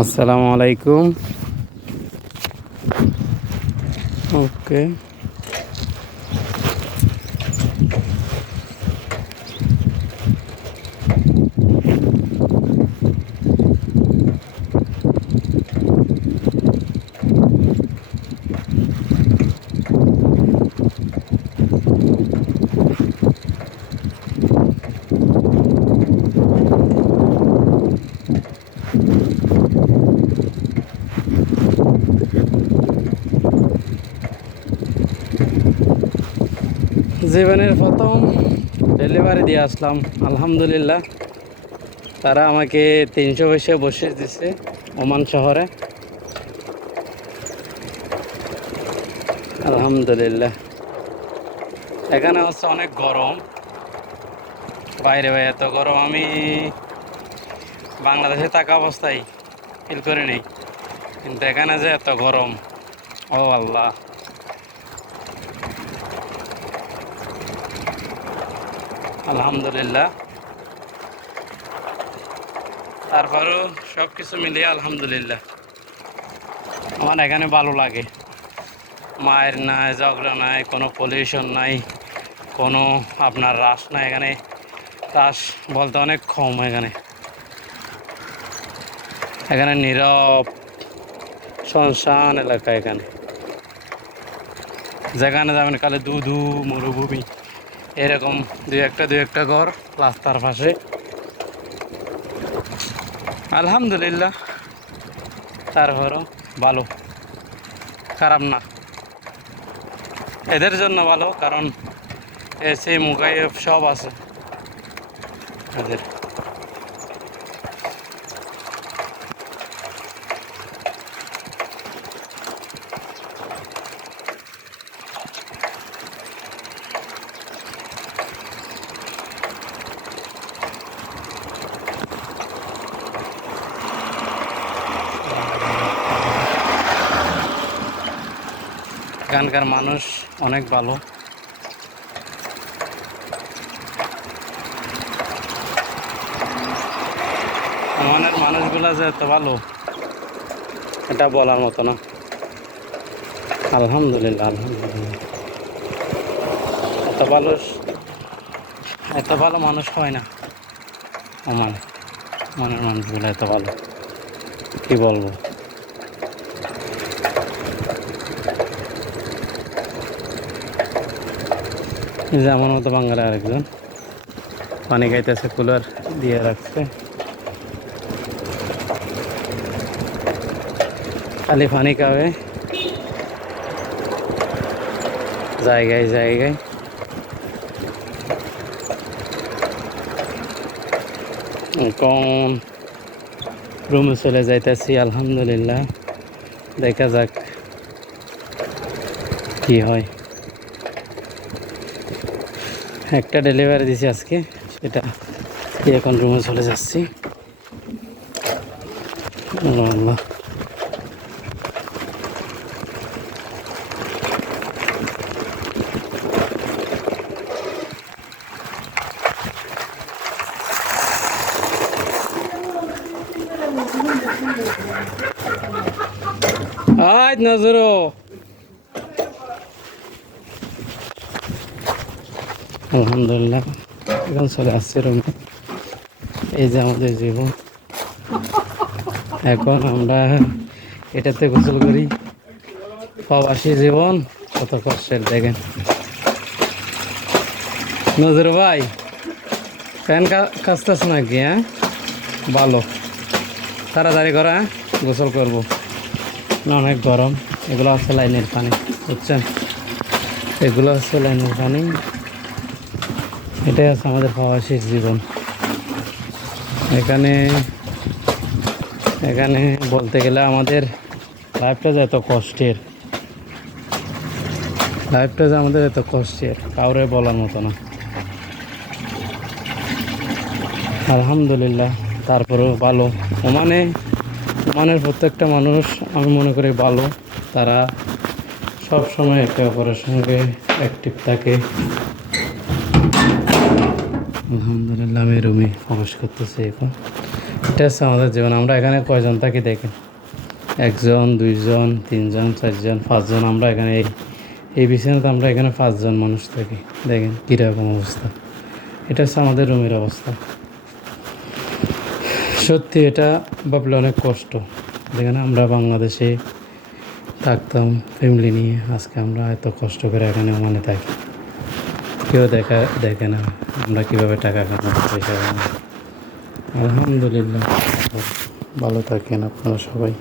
আসসালামু আলাইকুম। ওকে, জীবনের প্রথম ডেলিভারি দিয়ে আসলাম, আলহামদুলিল্লাহ। তারা আমাকে 300 বসিয়ে দিছে ওমান শহরে, আলহামদুলিল্লাহ। এখানে হচ্ছে অনেক গরম, বাইরে ভাই এত গরম আমি বাংলাদেশে থাকা অবস্থায় ফিল করে নেই, কিন্তু এখানে যে এত গরম, ও আল্লাহ। আলহামদুলিল্লাহ, তারপরও সব কিছু মিলিয়ে আলহামদুলিল্লাহ আমার এখানে ভালো লাগে। মায়ের নাই, ঝগড়া নাই, কোনো পলিউশন নাই, কোনো আপনার রাশ নাই। এখানে রাশ বলতে অনেক কম। এখানে এখানে নীরব শুনশান এলাকা। এখানে যেখানে যাবেন খালি ধু মরুভূমি, এরকম দুই একটা ঘর রাস্তার পাশে। আলহামদুলিল্লাহ, তারপরও ভালো, খারাপ না। এদের জন্য ভালো, কারণ এসি মুখাইফ সব আছে এদের। এখানকার মানুষ অনেক ভালো। আমাদের মানুষগুলা যে এত ভালো, এটা বলার মতো না। আলহামদুলিল্লাহ, আলহামদুলিল্লাহ। এত ভালো মানুষ হয় না ওমানে। মনের মানুষগুলো এত ভালো, কি বলবো। এই যে আমার মতো বাঙালি আরেকজন পানি খাইতেছে, কুলার দিয়ে রাখছে, খালি পানি খাবে জায়গায় জায়গায়। কোন রুমে চলে যাইতেছি, আলহামদুলিল্লাহ। দেখা যাক কি হয়। একটা ডেলিভারি দিছি আজকে, সেটা এখন রুমে চলে যাচ্ছি। আল্লাহ, আজ নজরো। আলহামদুলিল্লাহ, এখন চলে আসছে রুমে। এই যে আমাদের জীবন, এখন আমরা এটাতে গোসল করি। প্রবাসী জীবন কত কষ্টের দেখেন। নজর ভাই, ফ্যান কাজতেছ নাকি? হ্যাঁ, ভালো, তাড়াতাড়ি করা, গোসল করবো না, অনেক গরম। এগুলো হচ্ছে লাইনের পানি, বুঝছেন? এগুলো হচ্ছে লাইনের পানি। এটাই হচ্ছে আমাদের প্রবাসীর জীবন। এখানে এখানে বলতে গেলে আমাদের লাইফটা যে এত কষ্টের, কাউরে বলার মতো না। আলহামদুলিল্লাহ, তারপরেও ভালো। ওমানের প্রত্যেকটা মানুষ আমি মনে করি ভালো। তারা সব সময় একে অপরের সঙ্গে অ্যাক্টিভ থাকে। আলহামদুলিল্লাহ, আমি রুমে প্রবেশ করতেছি এখন। এটা হচ্ছে আমাদের জীবন। আমরা এখানে কয়জন থাকি দেখেন, একজন, দুইজন, তিনজন, চারজন, পাঁচজন। আমরা এখানে এই বিছানাতে আমরা এখানে পাঁচজন মানুষ থাকি। দেখেন কীরকম অবস্থা। এটা হচ্ছে আমাদের রুমের অবস্থা। সত্যি এটা ভাবলে অনেক কষ্ট। দেখেন আমরা বাংলাদেশে থাকতাম ফ্যামিলি নিয়ে, আজকে আমরা এত কষ্ট করে এখানে ওমানে থাকি। কেউ দেখে না আমরা কীভাবে টাকা কামাই, পয়সা কামাই। আলহামদুলিল্লাহ, ভালো থাকেন আপনারা সবাই।